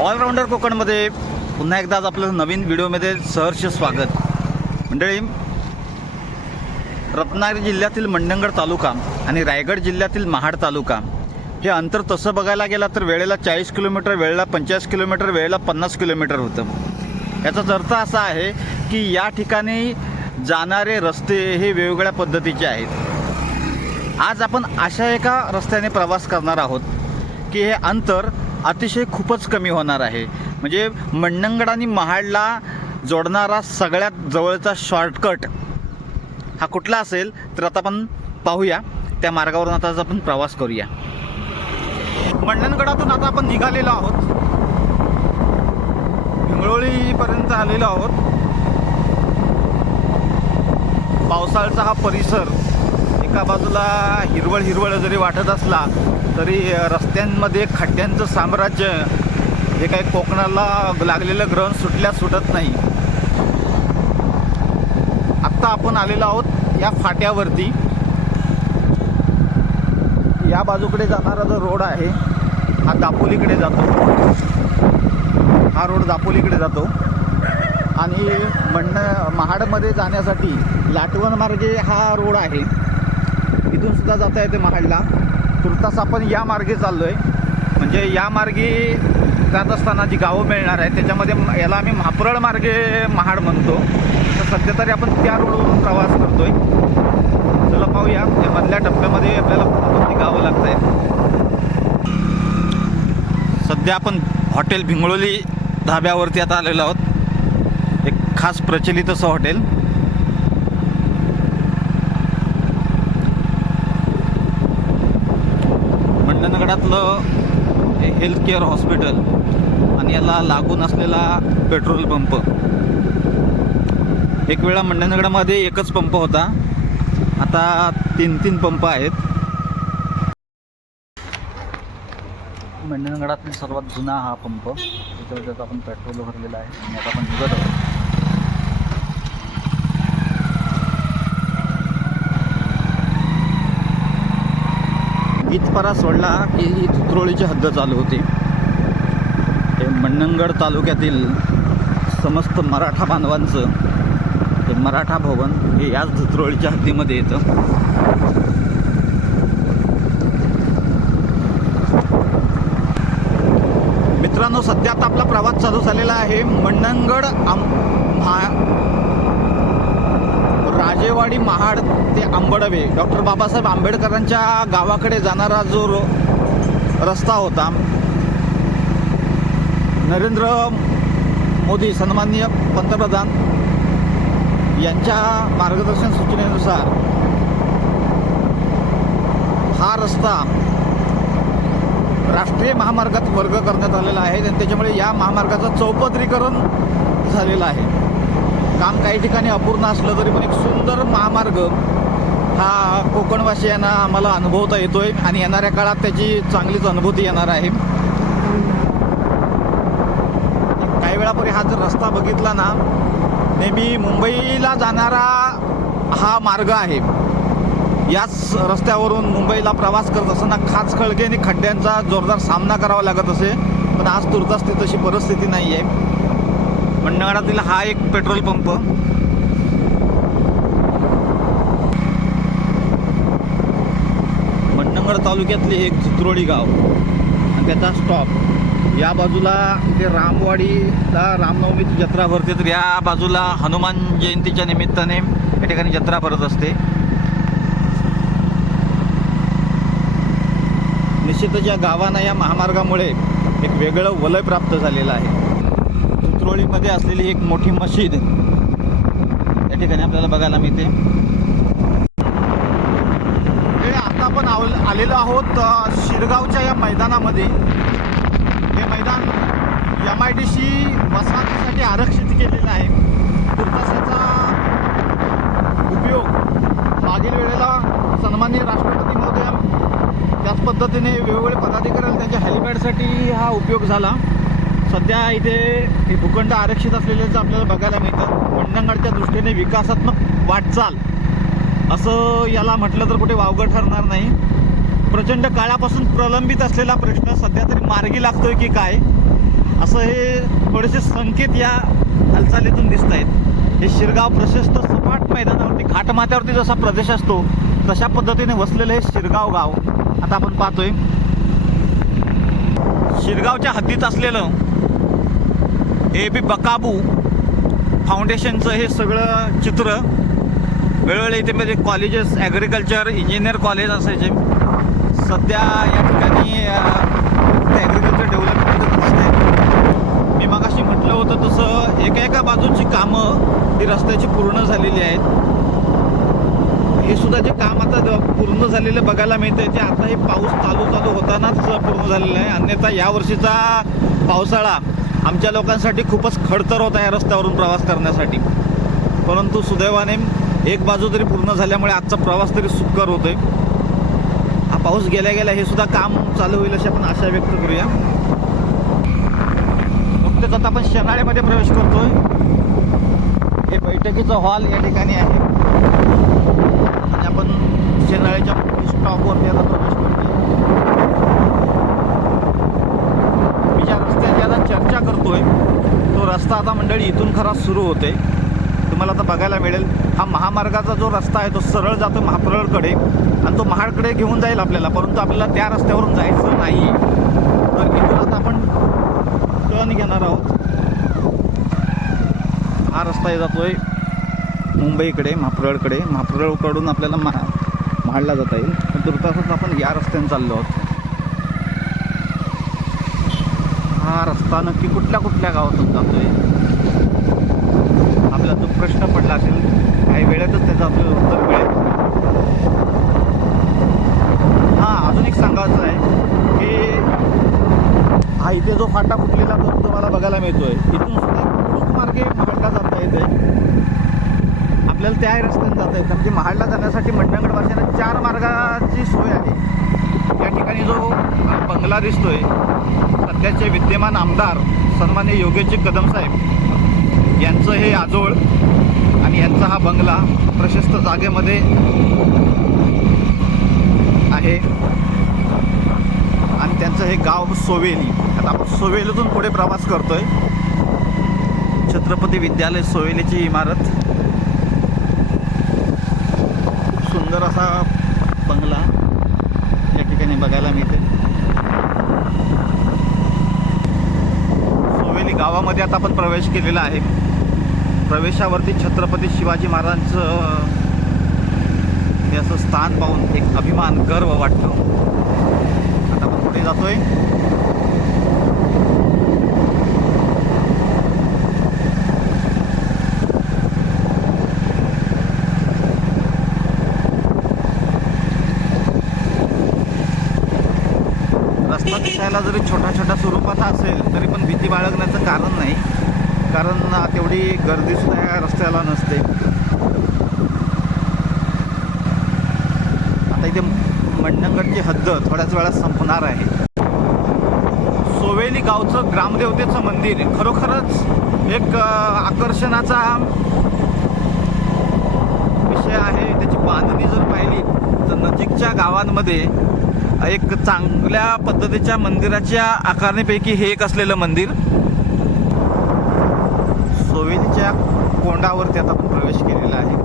All-rounder कोकणमध्ये पुन्हा एकदा आज आपलं नवीन व्हिडिओमध्ये सहर्ष स्वागत. मंडळी रत्नागिरी जिल्ह्यातील मंडणगड तालुका आणि रायगड जिल्ह्यातील महाड तालुका हे अंतर तसं बघायला गेलं तर वेळेला चाळीस किलोमीटर वेळेला पंचेचाळीस किलोमीटर वेळेला पन्नास किलोमीटर होतं. याचाच अर्थ असा आहे की या ठिकाणी जाणारे रस्ते हे वेगवेगळ्या पद्धतीचे आहेत. आज आपण अशा एका रस्त्याने प्रवास करणार आहोत की हे अंतर अतिशय खूपच कमी होणार आहे. म्हणजे मंडणगड आणि महाडला जोडणारा सगळ्यात जवळचा शॉर्टकट हा कुठला असेल तर आता आपण पाहूया. त्या मार्गावरून आता आपण प्रवास करूया. मंडणगडातून आता आपण निघालेलो आहोत. हिंगळोळीपर्यंत आलेलो आहोत. पावसाळ्याचा हा परिसर एका बाजूला हिरवळ हिरवळ जरी वाटत असला तरी रस्त्यांमध्ये खड्ड्यांचं साम्राज्य हे काही कोकणाला लागलेलं ग्रहण सुटल्यास सुटत नाही. आत्ता आपण आलेलो आहोत या फाट्यावरती. या बाजूकडे जाणारा जो रोड आहे हा दापोलीकडे जातो. हा रोड दापोलीकडे जातो. आणि म्हणणं महाडमध्ये जाण्यासाठी लाटवण मार्गे हा रोड आहे. इथून सुद्धा जाता येते महाडला तुर्तास आपण या मार्गे चाललो आहे म्हणजे या मार्गे जात असताना जी गावं मिळणार आहे त्याच्यामध्ये याला आम्ही म्हापरळ मार्गे महाड म्हणतो. तर सध्या तरी आपण त्या रोडवरून प्रवास करतोय. चला पाहूया. या मधल्या टप्प्यामध्ये आपल्याला कोणती गावं लागत आहेत सध्या आपण हॉटेल भिंगळोली धाब्यावरती आता आलेलो आहोत. एक खास प्रचलित असं हॉटेल. सगळ्यातलं हे हेल्थ केअर हॉस्पिटल आणि याला लागून असलेला पेट्रोल पंप एक वेळा मंडणगडामध्ये एकच पंप होता. आता तीन तीन पंप आहेत. मंडणगडातील सर्वात जुना हा पंप त्याच्यावर त्याचा आपण पेट्रोल भरलेला आहे. आणि आता आपण निघत आहोत. इथपरा सोडला की ही धुत्रोळीची हद्द चालू होती. हे मंडणगड तालुक्यातील समस्त मराठा बांधवांचं हे मराठा भवन हे याच धुत्रोळीच्या हद्दीमध्ये येतं. मित्रांनो सध्या आता आपला प्रवास चालू झालेला आहे मंडणगड आम महा राजेवाडी महाड ते आंबडवे. डॉक्टर बाबासाहेब आंबेडकरांच्या गावाकडे जाणारा जो रस्ता होता नरेंद्र मोदी सन्माननीय पंतप्रधान यांच्या मार्गदर्शन सूचनेनुसार हा रस्ता राष्ट्रीय महामार्गात वर्ग करण्यात आलेला आहे आणि त्याच्यामुळे या महामार्गाचं चौपदरीकरण झालेलं आहे. काम काही ठिकाणी अपूर्ण असलं तरी पण एक सुंदर महामार्ग हा कोकणवासियांना आम्हाला अनुभवता येतोय. आणि येणाऱ्या काळात त्याची चांगलीच अनुभूती येणार आहे. काही वेळापूर्वी हा जर रस्ता बघितला ना नेहमी मुंबईला जाणारा हा मार्ग आहे. याच रस्त्यावरून मुंबईला प्रवास करत असताना खाच खळगे आणि खड्ड्यांचा जोरदार सामना करावा लागत असे. पण आज तुर्तास ती तशी परिस्थिती नाही आहे मंडळातील हा एक पेट्रोल पंप. मंडणगड तालुक्यातले एक चित्रोळी गाव. आणि त्याचा स्टॉप या बाजूला इथे रामवाडीला रामनवमीची जत्रा भरते तर या बाजूला हनुमान जयंतीच्या निमित्ताने या ठिकाणी जत्रा भरत असते. निश्चितच या गावांना या महामार्गामुळे एक वेगळं वलय प्राप्त झालेलं आहे. चित्रोळीमध्ये असलेली एक मोठी मशीद या ठिकाणी आपल्याला बघायला मिळते. हे आता आपण आव- आलेलो आहोत शिरगावच्या या मैदानामध्ये. हे मैदान एम आय डी सी वसाहतीसाठी आरक्षित केलेलं आहे. तुर्तासाचा उपयोग मागील वेळेला सन्माननीय राष्ट्रपती महोदय त्याच पद्धतीने वेगवेगळे पदाधिकारी त्यांच्या हेल्मेटसाठी हा उपयोग झाला. सध्या इथे हे भूखंड आरक्षित असलेल्याचं आपल्याला बघायला मिळतं मंडणगडच्या दृष्टीने विकासात्मक वाटचाल. असं याला म्हटलं तर कुठे वावगं ठरणार नाही. प्रचंड काळापासून प्रलंबित असलेला प्रश्न सध्या तरी मार्गी लागतोय की काय? असं हे थोडेसे संकेत या हालचालीतून दिसत आहेत. हे शिरगाव प्रशस्त सपाट मैदानावरती घाटमाथ्यावरती जसा प्रदेश असतो तशा पद्धतीने वसलेलं हे शिरगाव गाव. आता आपण पाहतोय. शिरगावच्या हद्दीत असलेलं ए बी बकाबू फाउंडेशनचं हे सगळं चित्र. वेळोवेळी इथे म्हणजे कॉलेजेस ॲग्रिकल्चर इंजिनियर कॉलेज असायचे. सध्या या ठिकाणी ॲग्रिकल्चर डेव्हलपमेंट दिसते मी मगाशी म्हटलं होतं तसं एका एका बाजूची कामं ही रस्त्याची पूर्ण झालेली आहेत. हे सुद्धा जे काम आता पूर्ण झालेलं बघायला मिळतंय ते आता हे पाऊस चालू चालू होतानाच पूर्ण झालेलं आहे. अन्यथा यावर्षीचा पावसाळा आमच्या लोकांसाठी खूपच खडतर होता या रस्त्यावरून प्रवास करण्यासाठी. परंतु सुदैवाने एक बाजू तरी पूर्ण झाल्यामुळे आजचा प्रवास तरी सुकर आहे हा पाऊस गेल्या गेल्या हे सुद्धा काम चालू होईल अशी आपण आशा व्यक्त करूया. नुकतेच आता आपण शेनाळेमध्ये प्रवेश करतोय. हे बैठकीचं हॉल या ठिकाणी आहे. आणि आपण शेनाळेच्या स्टॉपवरती आता प्रवेश करतोय मी ज्या रस्त्याची आता चर्चा करतोय. तो रस्ता आता मंडळी इथून खरा सुरू होते तुम्हाला आता बघायला मिळेल हा महामार्गाचा जो रस्ता आहे तो सरळ जातो महाप्रळकडे आणि तो महाडकडे घेऊन जाईल आपल्याला परंतु आपल्याला त्या रस्त्यावरून जायचं नाही तर इथून आता आपण टर्न घेणार आहोत. हा रस्ता जातोय मुंबईकडे महाप्रळकडे महाप्रळकडून आपल्याला महा महाडला जाता येईल. तर तसंच आपण या रस्त्याने चाललो आहोत. होता नक्की कुठल्या कुठल्या गावातून आहे आपला जो प्रश्न पडला असेल काही वेळेतच त्याचं आपल्याला उत्तर मिळेल. हां अजून एक सांगायचं आहे की हा इथे जो फाटा फुटलेला तो तुम्हाला बघायला मिळतोय. इथून सुद्धा खूप मार्गे महाडला जाता येते. आपल्याला त्या रस्त्याने जाता येतं. म्हणजे महाडला जाण्यासाठी मंडणगड वाशाने चार मार्गाची सोय आहे. या ठिकाणी जो बंगला दिसतोय सध्याचे विद्यमान आमदार सन्मान्य योगेशजी कदम साहेब यांचं हे आजोळ आणि यांचा हा बंगला प्रशस्त जागेमध्ये आहे. आणि त्यांचं हे गाव सोवेली आता आपण सोवेलीतून पुढे प्रवास करतोय. छत्रपती विद्यालय सोवेलीची इमारत. खूप सुंदर असा बंगला या ठिकाणी बघायला मिळते सोवेली गावामध्ये आता आपण प्रवेश केलेला आहे. प्रवेशावरती छत्रपती शिवाजी महाराजांचं हे असं स्थान पाहून एक अभिमान गर्व वाटतो. आता आपण पुढे जातोय रस्ता दिसायला जरी छोटा छोटा स्वरूपाचा असेल तरी पण भीती बाळगण्याचं कारण नाही कारण एवढी गर्दीसुद्धा या रस्त्याला नसते. आता इथे मंडणगडची हद्द थोड्याच वेळात संपणार आहे. सोवेली गावचं ग्रामदेवतेचं मंदिर खरोखरच एक आकर्षणाचा विषय आहे. त्याची बांधणी जर पाहिली तर नजीकच्या गावांमध्ये एक चांगल्या पद्धतीच्या मंदिराच्या आकारणीपैकी हे एक असलेलं मंदिर. सोवेलीच्या कोंडावरती आता आपण प्रवेश केलेला आहे.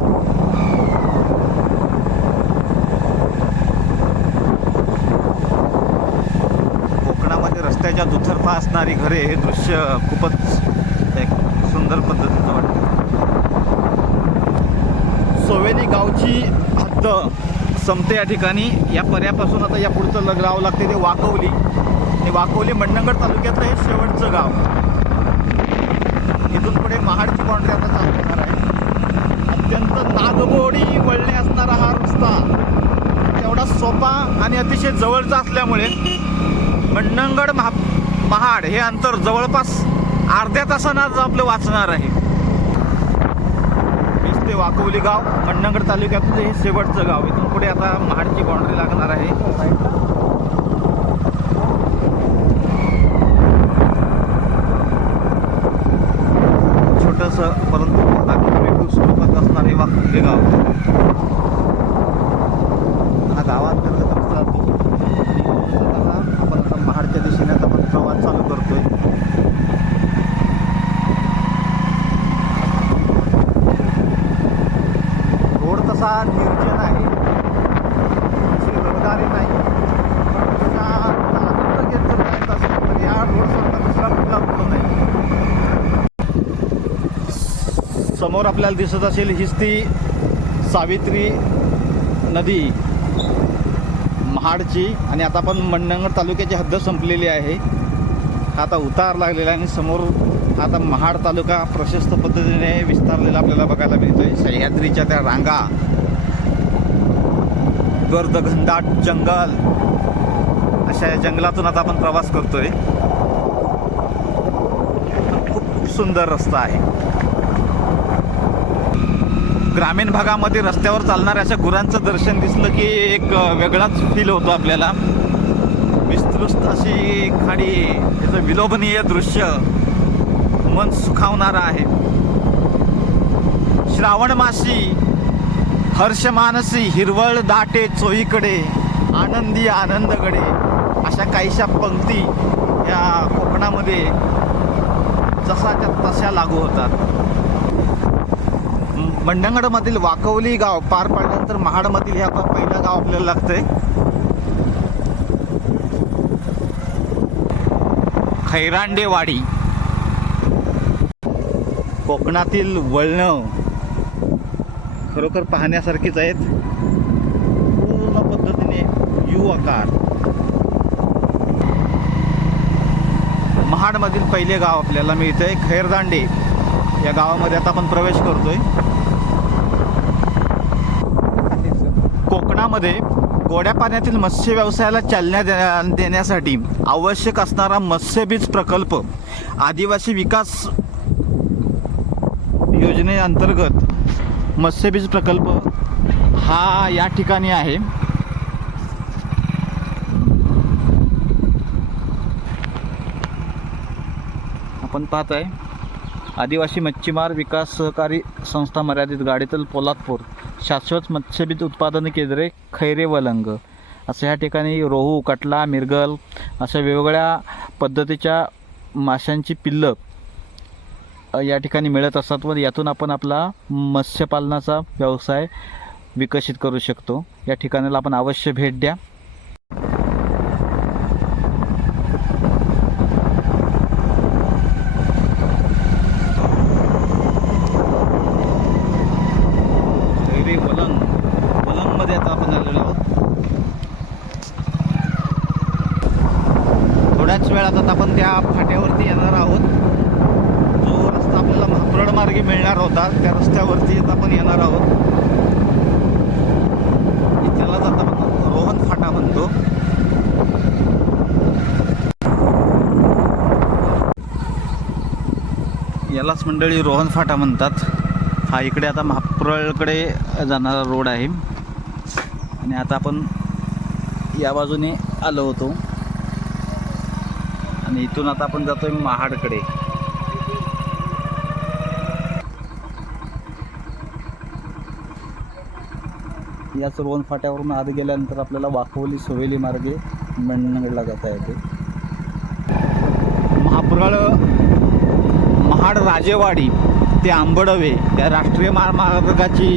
कोकणामध्ये रस्त्याच्या दुतर्फा असणारी घरे हे दृश्य खूपच एक सुंदर पद्धतीचं वाटतं. सोवेली गावची हद्द संपते या ठिकाणी. या पर्यापासून आता या पुढचं लग गाव लागते ते वाकवली. आणि वाकवली मंडणगड तालुक्यातलं हे शेवटचं गाव. बाउंड्री आता चालू होणार आहे. अत्यंत नागबोडी वळणे असणारा हा रस्ता एवढा सोपा आणि अतिशय जवळचा असल्यामुळे मंडणगड महा महाड हे अंतर जवळपास अर्ध्या तासानं आपलं वाचणार आहे. हीच ते वाकवली गाव. मंडणगड तालुक्यातलं हे शेवटचं गाव. इथून पुढे आता महाडची बाउंड्री लागणार आहे. असणार हे वाकवली गाव हा गावांतर्गत रस्ता जातो आणि इथून स्वतः आपण आता महाडच्या दिशेने आता आपण प्रवास चालू करतोय आपल्याला पुढं नाही समोर आपल्याला दिसत असेल हीच ती सावित्री नदी. महाडची आणि आता आपण मंडणगड तालुक्याची हद्द संपलेली आहे. आता उतार लागलेला आहे आणि समोर आता महाड तालुका प्रशस्त पद्धतीने विस्तारलेला आपल्याला बघायला मिळतोय. सह्याद्रीच्या त्या रांगा. गर्द घनदाट जंगल. अशा या जंगलातून आता आपण प्रवास करतोय. खूप सुंदर रस्ता आहे. ग्रामीण भागामध्ये रस्त्यावर चालणाऱ्या अशा गुरांचं दर्शन दिसलं की एक वेगळाच फील होतो आपल्याला. विस्तृत अशी खाडी याचं विलोभनीय दृश्य मन सुखावणारं आहे. श्रावण मासी हर्षमानसी हिरवळ दाटे चोईकडे आनंदी आनंदकडे अशा काहीशा पंक्ती या कोकणामध्ये जसाच्या तशा लागू होतात. मंडणगडमधील वाकवली गाव पार पाडल्यानंतर महाडमधील हे आता पहिलं गाव आपल्याला लागतंय. खैरांडेवाडी. कोकणातील वळणं खरोखर पाहण्यासारखीच आहेत. पूर्ण पद्धतीने यू आकार. महाडमधील पहिले गाव आपल्याला मिळतंय खैरदांडे. या गावामध्ये आता आपण प्रवेश करतोय. कोकणामध्ये गोड्या पाण्यातील मत्स्य व्यवसायाला चालना दे- देण्यासाठी आवश्यक असणारा मत्स्यबीज प्रकल्प आदिवासी विकास योजनेअंतर्गत मत्स्यबीज प्रकल्प हा या ठिकाणी आहे. आपण पाहत आहे आदिवासी मच्छीमार विकास सहकारी संस्था मर्यादित गाडीतल पोलादपूर. शाश्वत मत्स्यबीज उत्पादन केंद्रे खैरे वलंग. असं ह्या ठिकाणी रोहू कटला मिरगल अशा वेगवेगळ्या पद्धतीच्या माशांची पिल्लं या ठिकाणी मिळत असतात व यातून आपण आपला मत्स्यपालनाचा व्यवसाय विकसित करू शकतो. या ठिकाणाला आपण अवश्य भेट द्या खैरे वलंग वलंगमध्ये आता आपण आलेलो आहोत थोड्याच वेळात आता आपण त्या फाट्यावरती येणार आहोत जो रस्ता आपल्याला महाप्रड मार्गे मिळणार होता त्या रस्त्यावरती आता आपण येणार आहोत त्यालाच आता आपण रोहन फाटा म्हणतो यालाच मंडळी रोहन फाटा म्हणतात. हा इकडे आता महापुराळकडे जाणारा रोड आहे. आणि आता आपण या बाजूने आलो होतो. आणि इथून आता आपण जातोय महाडकडे. याच रोहन फाट्यावरून आत गेल्यानंतर आपल्याला वाकवली सोवेली मार्गे मंडणगडला जाता येते. महापुराळ महाड राजेवाडी ते आंबडवे त्या राष्ट्रीय महामार्गाची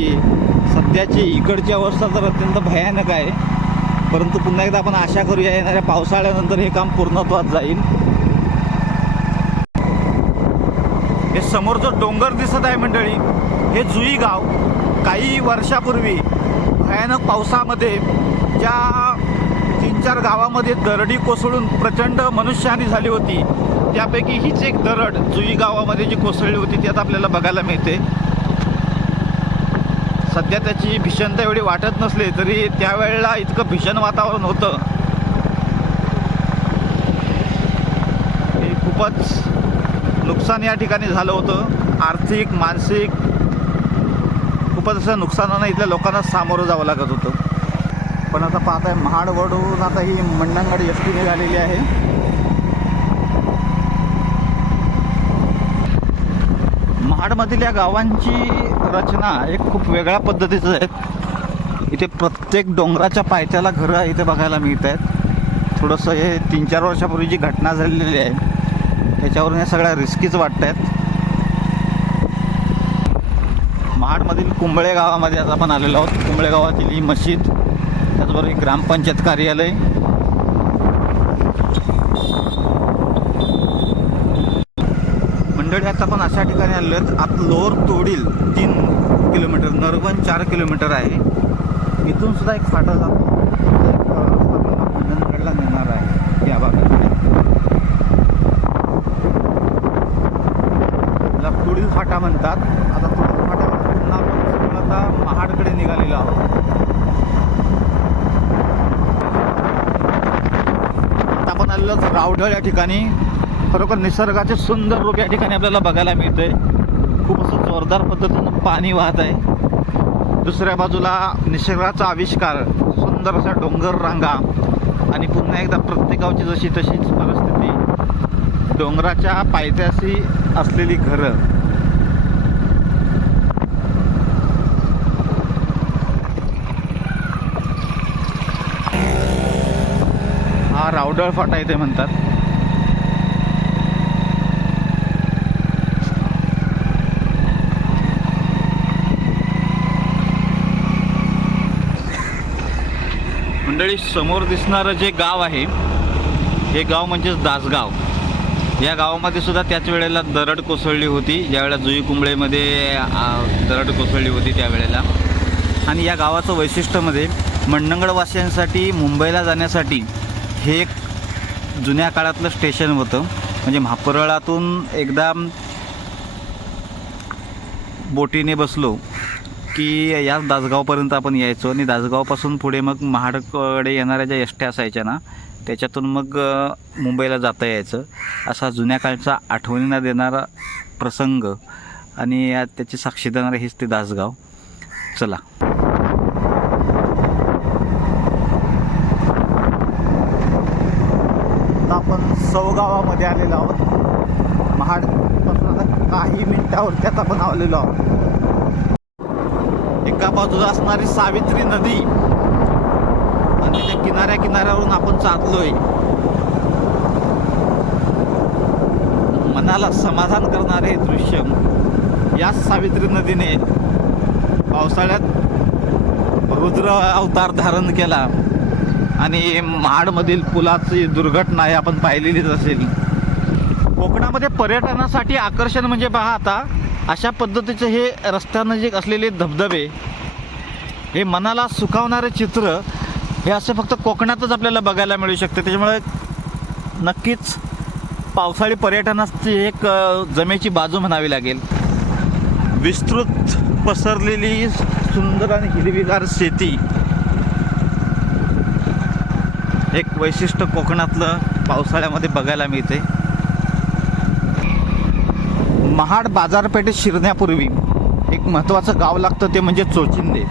सध्याची इकडची अवस्था तर अत्यंत भयानक आहे. परंतु पुन्हा एकदा आपण आशा करूया येणाऱ्या पावसाळ्यानंतर हे काम पूर्णत्वात जाईल. हे समोर जो डोंगर दिसत आहे मंडळी हे जुई गाव. काही वर्षापूर्वी भयानक पावसामध्ये ज्या तीन चार गावामध्ये दरडी कोसळून प्रचंड मनुष्यहानी झाली होती. त्यापैकी हीच एक दरड जुई गावामध्ये जी कोसळली होती ती आता आपल्याला बघायला मिळते. सध्या त्याची भीषणता एवढी वाटत नसली तरी त्यावेळेला इतकं भीषण वातावरण होतं. खूपच नुकसान या ठिकाणी झालं होतं. आर्थिक मानसिक खूपच असं नुकसानानं इथल्या लोकांना सामोरं जावं लागत होतं. पण आता पाहत आहे महाडवडून आता ही मंडणगड एस टी निघालेली आहे. महाडमधील या गावांची रचना एक खूप वेगळ्या पद्धतीचं आहे. इथे प्रत्येक डोंगराच्या पायथ्याला घरं इथे बघायला मिळत आहेत थोडंसं हे तीन चार वर्षापूर्वी जी घटना झालेली आहे त्याच्यावरून या सगळ्या रिस्कीच वाटत आहेत महाडमधील कुंबळे गावामध्ये आज आपण आलेलो आहोत. कुंबळे गावातील ही मशीद त्याचबरोबर ग्रामपंचायत कार्यालय नांदेड आता पण अशा ठिकाणी आलो आहेत आत लोअर तोडील तीन किलोमीटर नरवण चार किलोमीटर आहे. इथून सुद्धा एक फाटा जातो. तो मंडणगडला नेणार आहे. या भागात. त्याला तोडील फाटा म्हणतात. आता तोडील फाटा पुन्हा आपण आता महाडकडे निघालेलो आहोत. आता आपण आलेलो रावढळ या ठिकाणी. खरोखर निसर्गाचे सुंदर रूप या ठिकाणी आपल्याला बघायला मिळतंय. खूप असं जोरदार पद्धतीनं पाणी वाहत आहे. दुसऱ्या बाजूला निसर्गाचा आविष्कार सुंदर अशा डोंगर रांगा आणि पुन्हा एकदा प्रत्येक गावची जशी तशीच परिस्थिती. डोंगराच्या पायथ्याशी असलेली घरं. हा रावडळ फाटा इथे म्हणतात. मंडळी समोर दिसणारं जे गाव आहे हे गाव म्हणजेच दासगाव. या गावामध्ये सुद्धा त्याच वेळेला दरड कोसळली होती. ज्यावेळेला जुई कुंबळेमध्ये दरड कोसळली होती त्यावेळेला. आणि या गावाचं वैशिष्ट्यमध्ये मंडणगडवासियांसाठी मुंबईला जाण्यासाठी हे एक जुन्या काळातलं स्टेशन होतं. म्हणजे महापरळातून एकदा बोटीने बसलो. की या दासगावपर्यंत आपण यायचो आणि दासगावपासून पुढे मग महाडकडे येणाऱ्या ज्या एसट्या असायच्या ना त्याच्यातून मग मुंबईला जाता यायचं. असा जुन्या काळचा आठवणींना देणारा प्रसंग आणि या- त्याची साक्षी देणारे हेच ते दासगाव. चला. आता आपण सौगावामध्ये आलेलो आहोत. महाड आता काही मिनिटावरती आता आपण आलेलो आहोत. बाजूला असणारी सावित्री नदी. आणि त्या किनाऱ्या किनाऱ्यावरून आपण चाललोय. मनाला समाधान करणारे हे दृश्य याच सावित्री नदीने पावसाळ्यात रुद्र अवतार धारण केला. आणि महाडमधील पुलाची दुर्घटना ही आपण पाहिलेलीच असेल. कोकणामध्ये पर्यटनासाठी आकर्षण म्हणजे पहा आता अशा पद्धतीचे हे रस्त्यानजीक असलेले धबधबे हे मनाला सुखावणारे चित्र हे असे फक्त कोकणातच आपल्याला बघायला मिळू शकते. त्याच्यामुळे नक्कीच पावसाळी पर्यटनाची एक जमेची बाजू म्हणावी लागेल. विस्तृत पसरलेली सुंदर आणि हिरवीगार शेती एक वैशिष्ट्य कोकणातलं पावसाळ्यामध्ये बघायला मिळते. महाड बाजारपेठेत शिरण्यापूर्वी एक महत्त्वाचं गाव लागतं ते म्हणजे चोचिंदे.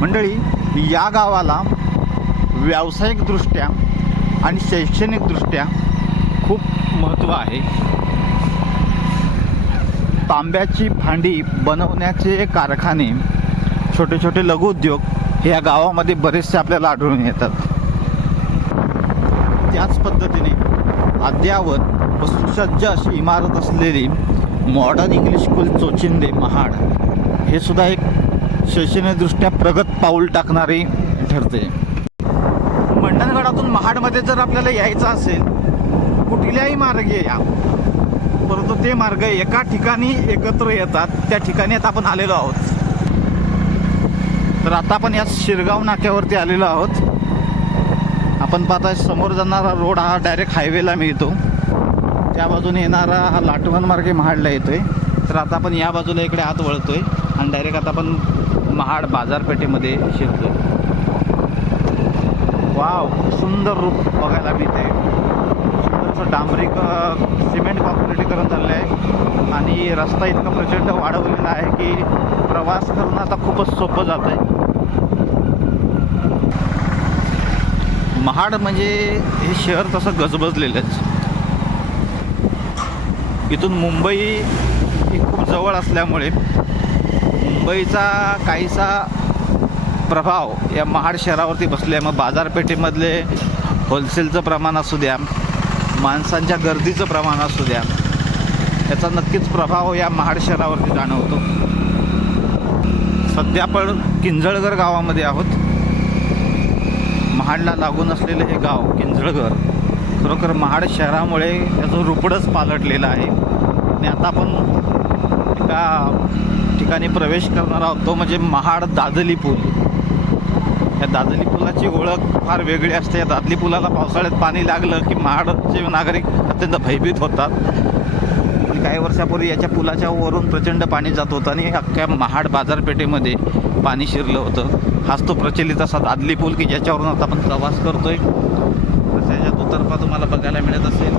मंडळी या गावाला व्यावसायिकदृष्ट्या आणि शैक्षणिकदृष्ट्या खूप महत्त्व आहे. तांब्याची भांडी बनवण्याचे कारखाने छोटे छोटे लघुउद्योग हे या गावामध्ये बरेचसे आपल्याला आढळून येतात. त्याच पद्धतीने अद्यावत व सुसज्ज अशी इमारत असलेली modern English school Chochinde Mahad हे सुद्धा एक शैक्षणिकदृष्ट्या प्रगत पाऊल टाकणारी ठरते. मंडणगडातून महाडमध्ये जर आपल्याला यायचं असेल कुठल्याही मार्गे या. परंतु ते मार्ग एका ठिकाणी एकत्र येतात त्या ठिकाणी आता आपण आलेलो आहोत. तर आता आपण या शिरगाव नाक्यावरती आलेलो आहोत. आपण पाहता समोर जाणारा रोड हा डायरेक्ट हायवेला मिळतो. त्या बाजूने येणारा हा लाटवण मार्गे महाडला येतोय. तर आता आपण या बाजूला इकडे आत वळतोय. आणि डायरेक्ट आता आपण महाड बाजारपेठेमध्ये शिरतो वाव सुंदर रूप बघायला मिळते सुंदरचं डांबरीक सिमेंट कॉन्क्रिटीकरण झालेलं आहे. आणि रस्ता इतका प्रचंड वाढवलेला आहे की प्रवास करणं आता खूपच सोपं जात आहे महाड म्हणजे हे शहर तसं गजबजलेलंच. इथून मुंबई ही खूप जवळ असल्यामुळे मुंबईचा काहीसा प्रभाव या महाड शहरावरती बसले आहे. मग बाजारपेठेमधले होलसेलचं प्रमाण असू द्या माणसांच्या गर्दीचं प्रमाण असू द्या याचा नक्कीच प्रभाव या महाड शहरावरती जाणवतो. सध्या आपण किंजळगर गावामध्ये आहोत. महाडला लागून असलेलं हे गाव किंजळगर खरोखर महाड शहरामुळे त्याचं रुपडच पालटलेलं आहे. आणि आता आपण एका ठिकाणी प्रवेश करणार आहोत. तो म्हणजे महाड दादली पूल. या दादली पुलाची ओळख फार वेगळी असते. या दादली पुलाला पावसाळ्यात पाणी लागलं की महाडचे नागरिक अत्यंत भयभीत होतात. काही वर्षापूर्वी याच्या पुलाच्या वरून प्रचंड पाणी जात होतं आणि अख्ख्या महाड बाजारपेठेमध्ये पाणी शिरलं होतं. हाच तो प्रचलित असा दादली पूल की ज्याच्यावरून आता आपण प्रवास करतोय. तर त्याच्या दुतर्फा तुम्हाला बघायला मिळत असेल.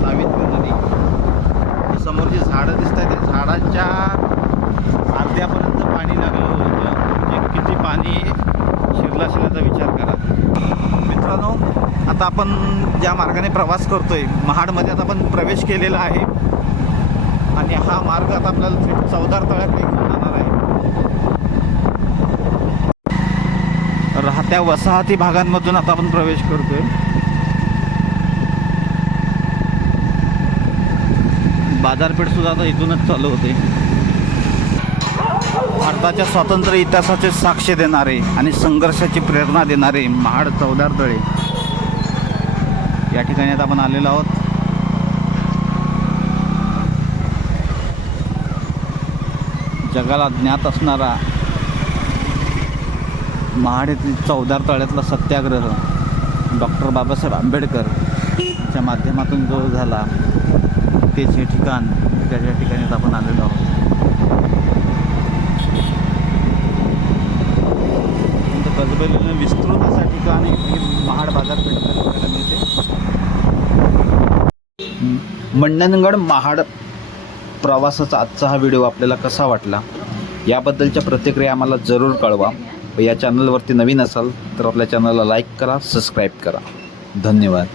सावित्री नदी. समोर जी झाडं दिसत आहेत झाडांच्या अर्ध्यापर्यंत पाणी लागलं होतं. म्हणजे किती पाणी शिरला शिरायचा विचार करा. मित्रांनो आता आपण ज्या मार्गाने प्रवास करतोय महाडमध्ये आता आपण प्रवेश केलेला आहे. आणि हा मार्ग आता आपल्याला थेट चौदार तळ्याकडे घेऊन जाणार आहे. राहत्या वसाहती भागांमधून आता आपण प्रवेश करतोय. बाजारपेठ सुद्धा आता इथूनच चालू होते. भारताच्या स्वातंत्र्य इतिहासाचे साक्ष देणारे आणि संघर्षाची प्रेरणा देणारे महाड चौदार तळे. या ठिकाणी आता आपण आलेलो आहोत. जगाला ज्ञात असणारा महाड येथील चौदार तळ्यातला सत्याग्रह डॉक्टर बाबासाहेब आंबेडकर च्या माध्यमातून जो झाला. तेच ठिकाण त्याच्या ठिकाणी आपण आलेलो आहोत. अत्यंत विस्तृत असा ठिकाण महाड बाजारपेठ बघायला मिळते. मंडणगड महाड प्रवासाचा आजचा हा व्हिडिओ आपल्याला कसा वाटला? याबद्दलच्या प्रतिक्रिया आम्हाला जरूर कळवा. या चॅनलवरती नवीन असाल तर आपल्या चॅनलला लाईक करा सबस्क्राईब करा. धन्यवाद.